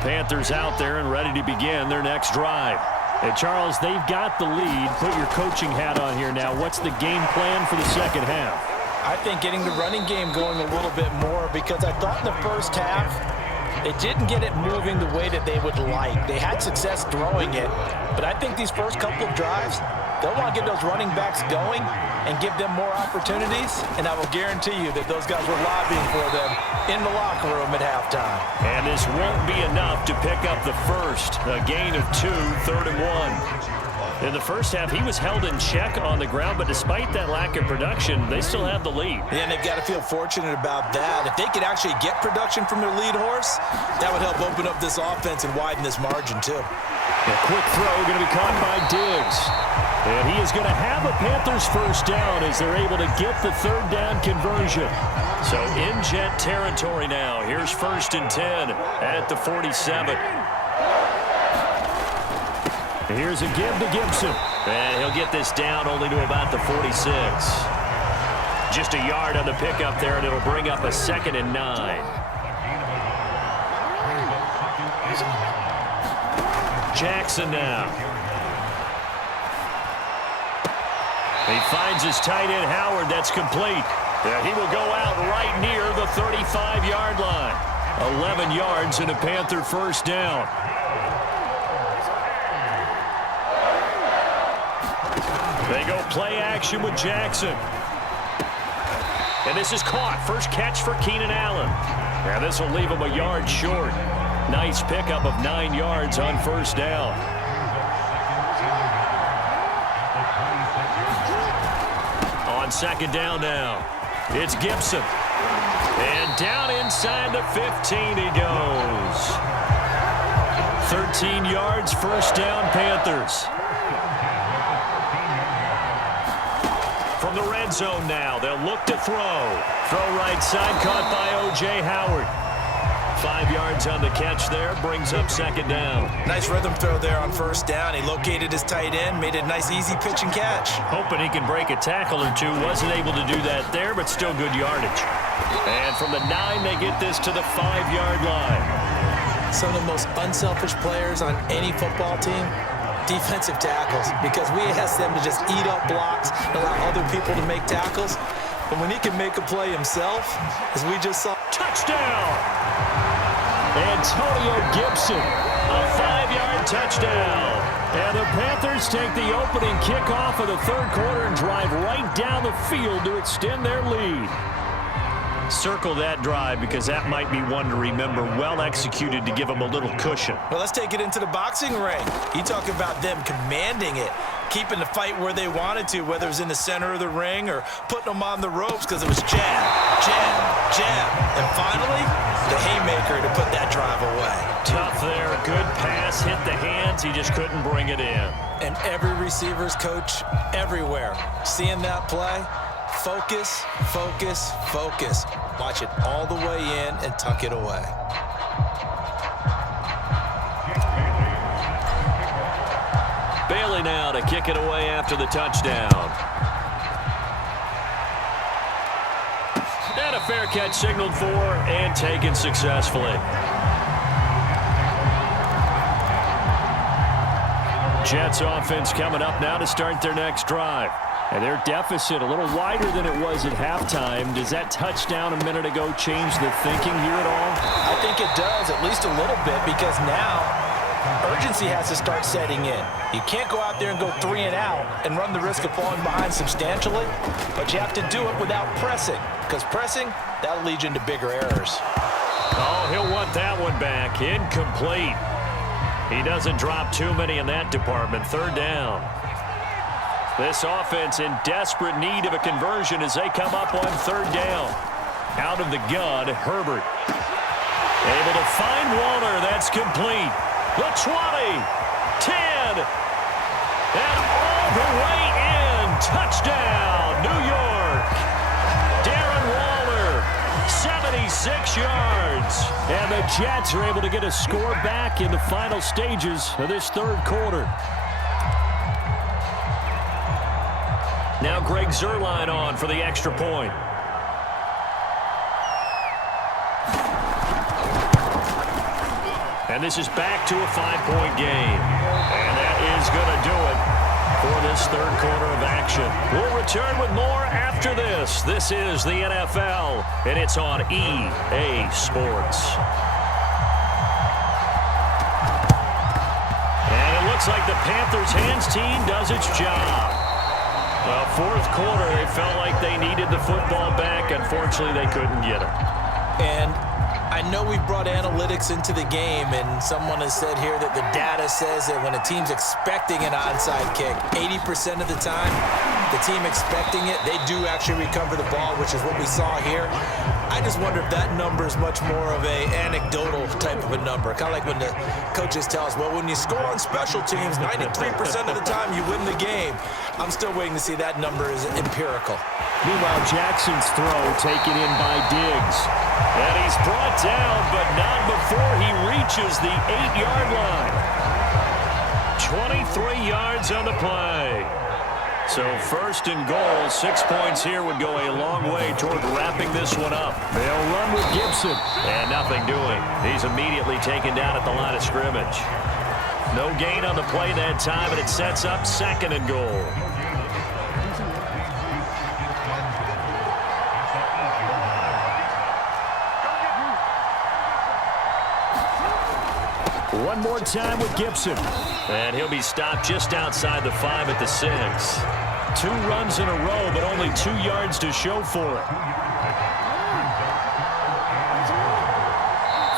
Panthers out there and ready to begin their next drive. And Charles, they've got the lead. Put your coaching hat on here now. What's the game plan for the second half? I think getting the running game going a little bit more, because I thought in the first half they didn't get it moving the way that they would like. They had success throwing it, but I think these first couple of drives, they'll want to get those running backs going and give them more opportunities, and I will guarantee you that those guys were lobbying for them in the locker room at halftime. And this won't be enough to pick up the first. A gain of 2, 3rd and 1. In the first half, he was held in check on the ground, but despite that lack of production, they still have the lead. Yeah, and they've got to feel fortunate about that. If they could actually get production from their lead horse, that would help open up this offense and widen this margin, too. A quick throw going to be caught by Diggs. And he is going to have a Panthers first down as they're able to get the 3rd down conversion. So in Jet territory now. Here's 1st and 10 at the 47. Here's a give to Gibson. And he'll get this down only to about the 46. Just a yard on the pickup there, and it'll bring up a 2nd and 9. Jackson now. He finds his tight end, Howard. That's complete. And he will go out right near the 35-yard line. 11 yards and a Panther first down. They go play action with Jackson. And this is caught. First catch for Keenan Allen. Now this will leave him a yard short. Nice pickup of 9 yards on first down. On 2nd down now, it's Gibson. And down inside the 15 he goes. 13 yards, first down, Panthers. From the red zone now, they'll look to throw. Throw right side, caught by O.J. Howard. 5 yards on the catch there, brings up 2nd down. Nice rhythm throw there on first down. He located his tight end, made a nice easy pitch and catch. Hoping he can break a tackle or two. Wasn't able to do that there, but still good yardage. And from the 9, they get this to the 5-yard line. Some of the most unselfish players on any football team, defensive tackles, because we ask them to just eat up blocks and allow other people to make tackles. But when he can make a play himself, as we just saw. Touchdown! Antonio Gibson, a 5-yard touchdown. And the Panthers take the opening kickoff of the 3rd quarter and drive right down the field to extend their lead. Circle that drive, because that might be one to remember. Well executed to give them a little cushion. Well, let's take it into the boxing ring. You talk about them commanding it, keeping the fight where they wanted to, whether it was in the center of the ring or putting them on the ropes, because it was jab, jab, jab. And finally, the haymaker to put that drive away. Tough there. Good pass. Hit the hands. He just couldn't bring it in. And every receiver's coach everywhere, seeing that play, focus, focus, focus. Watch it all the way in and tuck it away. Bailey now to kick it away after the touchdown. And a fair catch signaled for and taken successfully. Jets offense coming up now to start their next drive. And their deficit a little wider than it was at halftime. Does that touchdown a minute ago change the thinking here at all? I think it does, at least a little bit, because now urgency has to start setting in. You can't go out there and go 3 and out and run the risk of falling behind substantially, but you have to do it without pressing, because pressing, that'll lead you into bigger errors. Oh, he'll want that one back. Incomplete. He doesn't drop too many in that department. 3rd down. This offense in desperate need of a conversion as they come up on 3rd down. Out of the gun, Herbert. Able to find Waller. That's complete. The 20, 10, and all the way in. Touchdown, New York. Darren Waller, 76 yards. And the Jets are able to get a score back in the final stages of this 3rd quarter. Now Greg Zuerlein on for the extra point. And this is back to a 5-point game. And that is going to do it for this third quarter of action. We'll return with more after this. This is the NFL, and it's on EA Sports. And it looks like the Panthers' hands team does its job. Well, fourth quarter, they felt like they needed the football back. Unfortunately, they couldn't get it. And I know we brought analytics into the game, and someone has said here that the data says that when a team's expecting an onside kick, 80% of the time, the team expecting it, they do actually recover the ball, which is what we saw here. I just wonder if that number is much more of a anecdotal type of a number. Kind of like when the coaches tell us, well, when you score on special teams, 93% of the time you win the game. I'm still waiting to see that number is empirical. Meanwhile, Jackson's throw taken in by Diggs. And he's brought down, but not before he reaches the 8-yard line. 23 yards on the play. So first and goal, 6 points here would go a long way toward wrapping this one up. They'll run with Gibson. And nothing doing. He's immediately taken down at the line of scrimmage. No gain on the play that time, and it sets up second and goal. One more time with Gibson. And he'll be stopped just outside the 5 at the 6. 2 runs in a row, but only 2 yards to show for it.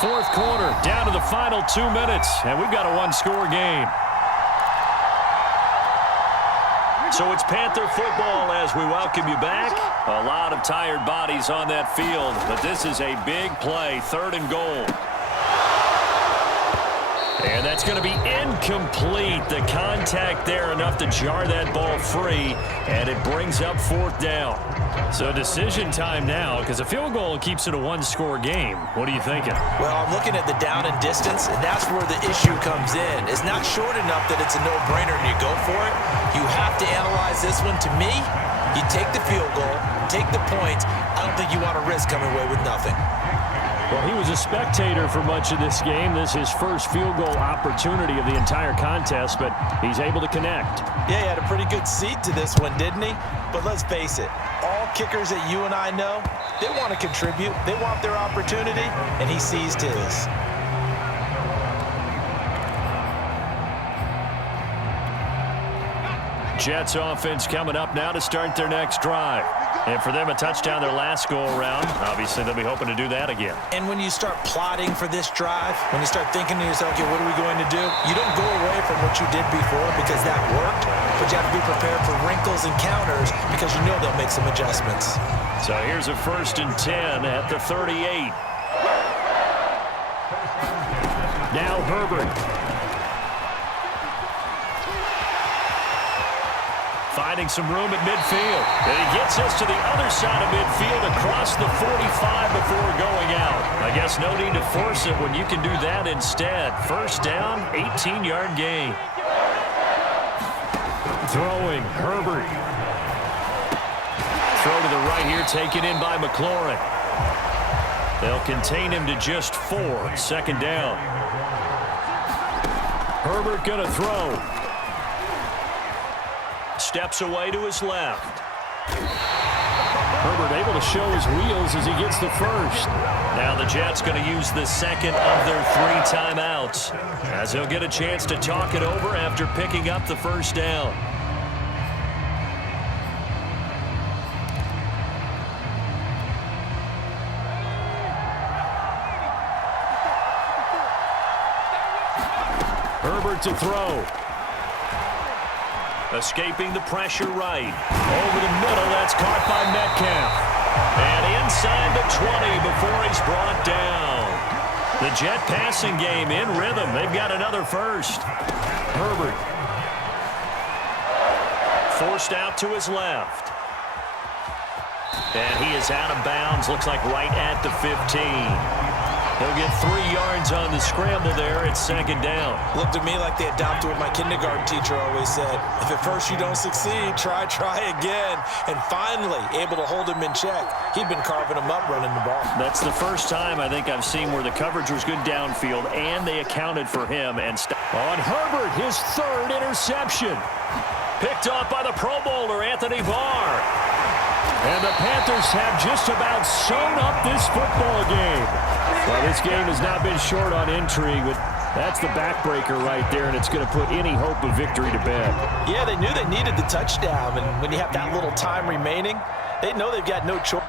Fourth quarter, down to the final 2 minutes, and we've got a one-score game. So it's Panther football as we welcome you back. A lot of tired bodies on that field, but this is a big play, third and goal. And that's going to be incomplete. The contact there enough to jar that ball free, and it brings up fourth down. So decision time now, because a field goal keeps it a one-score game. What are you thinking? Well, I'm looking at the down and distance, and that's where the issue comes in. It's not short enough that it's a no-brainer and you go for it. You have to analyze this one. To me, you take the field goal, take the points. I don't think you want to risk coming away with nothing. Well, he was a spectator for much of this game. This is his first field goal opportunity of the entire contest, but he's able to connect. Yeah, he had a pretty good seat to this one, didn't he? But let's face it, all kickers that you and I know, they want to contribute. They want their opportunity, and he seized his. Jets offense coming up now to start their next drive. And for them, a touchdown their last go-around. Obviously, they'll be hoping to do that again. And when you start plotting for this drive, when you start thinking to yourself, okay, what are we going to do? You don't go away from what you did before because that worked, but you have to be prepared for wrinkles and counters because you know they'll make some adjustments. So here's a 1st and 10 at the 38. Now Herbert. Finding some room at midfield. And he gets us to the other side of midfield across the 45 before going out. I guess no need to force it when you can do that instead. First down, 18-yard gain. Throwing, Herbert. Throw to the right here, taken in by McLaurin. They'll contain him to just 4. Second down. Herbert gonna throw. Steps away to his left. Herbert able to show his wheels as he gets the first. Now the Jets going to use the second of their 3 timeouts as he'll get a chance to talk it over after picking up the first down. Herbert to throw. Escaping the pressure right. Over the middle, that's caught by Metcalf. And inside the 20 before he's brought down. The Jet passing game in rhythm. They've got another first. Herbert. Forced out to his left. And he is out of bounds. Looks like right at the 15. He'll get 3 yards on the scramble there. It's second down. Looked to me like they adopted what my kindergarten teacher always said. If at first you don't succeed, try again. And finally, able to hold him in check. He'd been carving him up running the ball. That's the first time I think I've seen where the coverage was good downfield, and they accounted for him. And on Herbert, his 3rd interception. Picked off by the Pro Bowler, Anthony Barr. And the Panthers have just about sewn up this football game. Well, this game has not been short on intrigue, but that's the backbreaker right there, and it's going to put any hope of victory to bed. Yeah, they knew they needed the touchdown, and when you have that little time remaining, they know they've got no choice.